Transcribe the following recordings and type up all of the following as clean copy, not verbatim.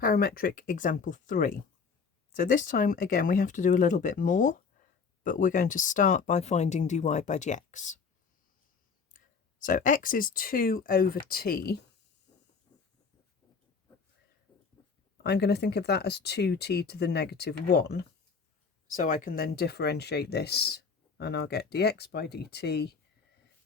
Parametric example 3. So this time again we have to do a little bit more, but we're going to start by finding dy by dx. So x is 2 over t. I'm going to think of that as 2t to the negative 1. So I can then differentiate this and I'll get dx by dt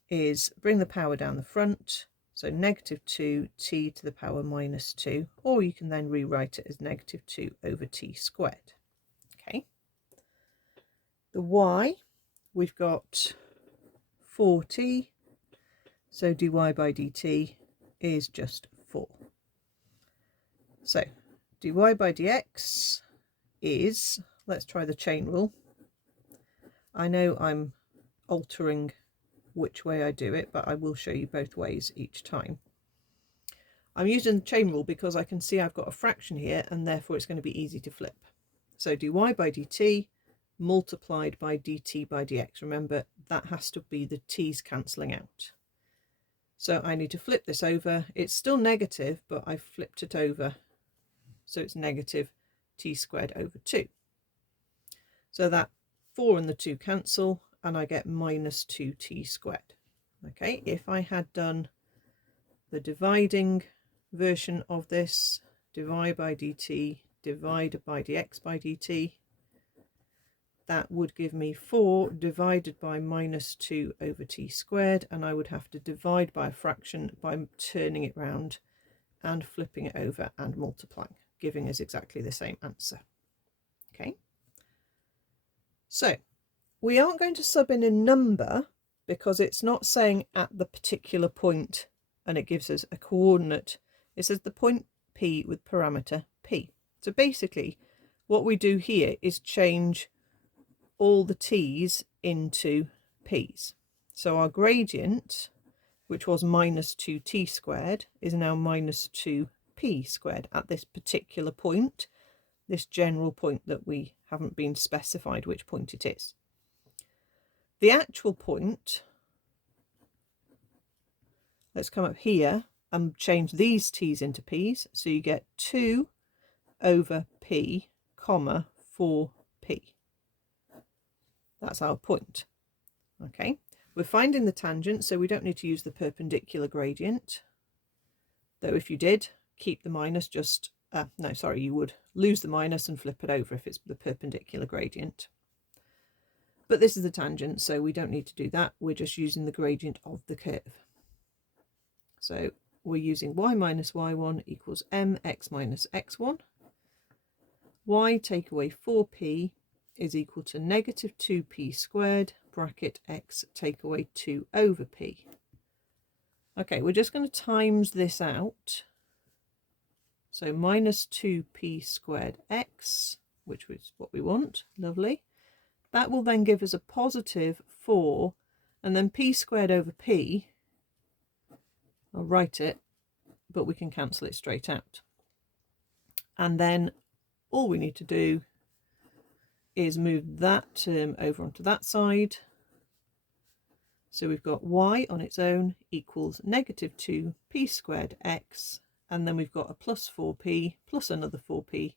is, bring the power down the front, so negative 2t to the power minus 2, or you can then rewrite it as negative 2 over t squared. Okay. The y, we've got 4t, so dy by dt is just 4. So dy by dx is, let's try the chain rule. I know I'm altering which way I do it, but I will show you both ways each time. I'm using the chain rule because I can see I've got a fraction here and therefore it's going to be easy to flip. So dy by dt multiplied by dt by dx. Remember, that has to be the t's cancelling out. So I need to flip this over. It's still negative, but I've flipped it over. So it's negative t squared over 2. So that 4 and the 2 cancel, and I get minus 2t squared. Okay, if I had done the dividing version of this, dy by dt divided by dx by dt, that would give me 4 divided by minus 2 over t squared, and I would have to divide by a fraction by turning it round and flipping it over and multiplying, giving us exactly the same answer. Okay, so we aren't going to sub in a number because it's not saying at the particular point and it gives us a coordinate. It says the point P with parameter P. So basically what we do here is change all the t's into p's. So our gradient, which was minus 2t squared, is now minus 2p squared at this particular point, this general point that we haven't been specified which point it is. The actual point, let's come up here and change these t's into p's. So you get 2 over p, comma 4p. That's our point. Okay, we're finding the tangent, so we don't need to use the perpendicular gradient. Though if you did, keep the minus, just, no, sorry, you would lose the minus and flip it over if it's the perpendicular gradient. But this is the tangent, so we don't need to do that. We're just using the gradient of the curve. So we're using y minus y1 equals mx minus x1. Y take away 4p is equal to negative 2p squared, bracket x take away 2 over p. Okay, we're just going to times this out. So minus 2p squared x, which is what we want. Lovely. That will then give us a positive 4, and then p squared over p, I'll write it, but we can cancel it straight out. And then all we need to do is move that term over onto that side. So we've got y on its own equals negative 2p squared x, and then we've got a plus 4p plus another 4p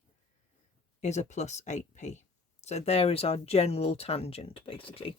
is a plus 8p. So there is our general tangent, basically.